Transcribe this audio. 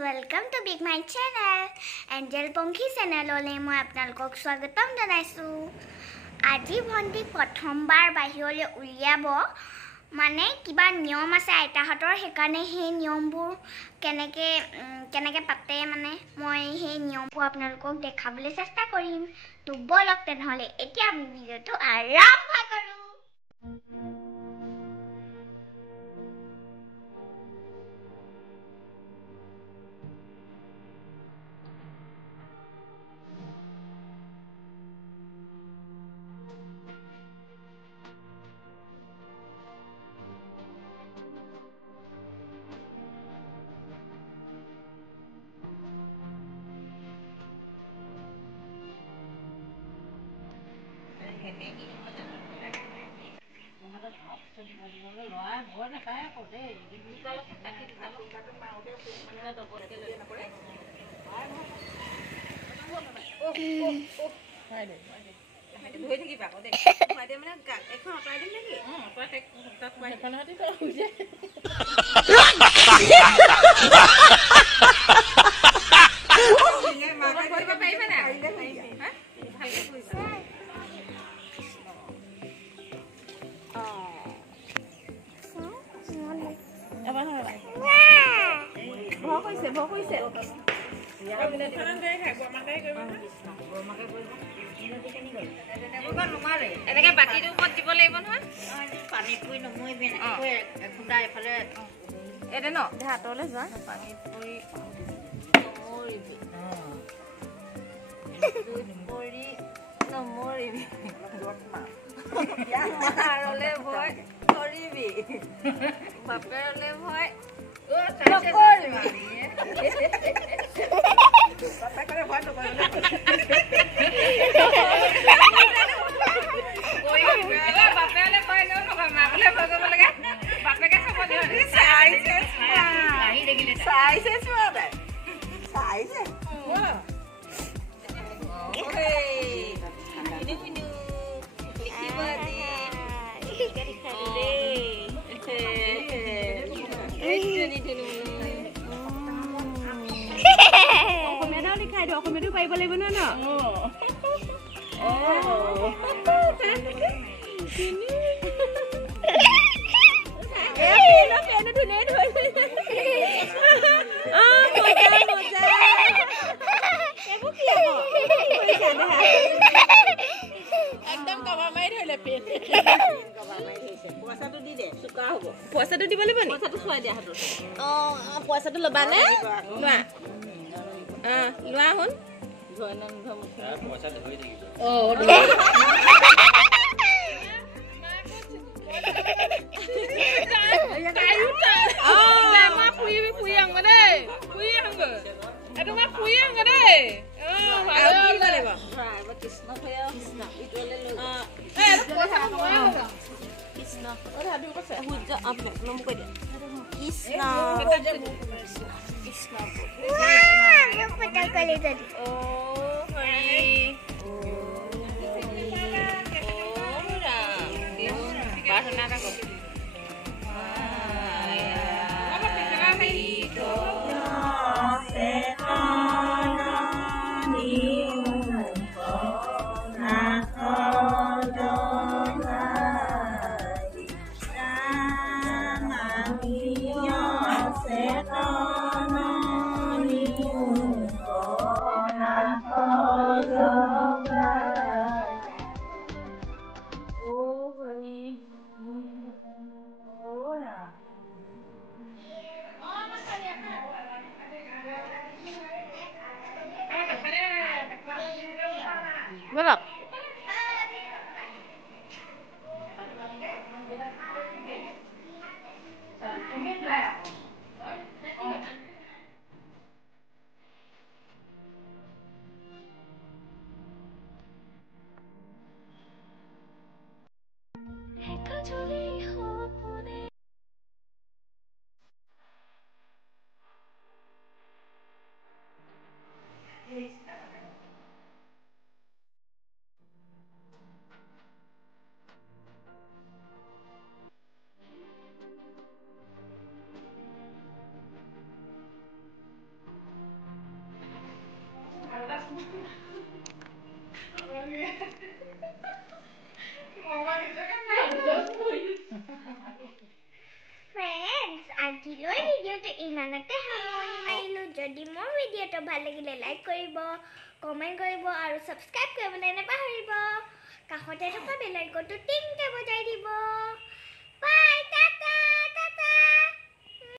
welcome to Big My channel. Angel Ponki channel ole moi apnalok swagatam janaisu. Aji bhonti prothombar bahirole uliabo mane kiba niyom ase aita hator hekane he niyombur keneke patte mane moi he niyombu apnalok dekhabole chesta korim. To bolok tenhole etia ami video to arambha karu. এনেকে বাটিটো ওপৰত দিব লাগিব নহয় পানীত পৰি নমৰিবি এনেকৈ খুঁটা এফালে এতে ন হাতলে যোৱা পানীত পৰি নমৰিবি মাৰলে ভয় কৰিবি বাপেৰলে ভয় অসমীয়াটো পাৰিব লাগিব ন একদম কভাৰ মাৰি ধৰিলে পেট পইচাটো দি দে চুকা হ'ব পইচাটো দিব লাগিব নি পইচাটো চুৱাই দিয়া হাতত পইচাটো ল'বা নে লোৱা লোৱা শুন পইচা ধৰি থাকিব Belok. Friends, আজিলৈ ভিডিঅ'টো ইমানতে সামৰণি মাৰিলোঁ। যদি মোৰ ভিডিঅ'টো ভাল লাগিলে লাইক কৰিব, কমেণ্ট কৰিব আৰু ছাবস্ক্ৰাইব কৰিবলৈ নাপাহৰিব। কাষতে থকা বেল আইকনটো টিংকে বজাই দিব।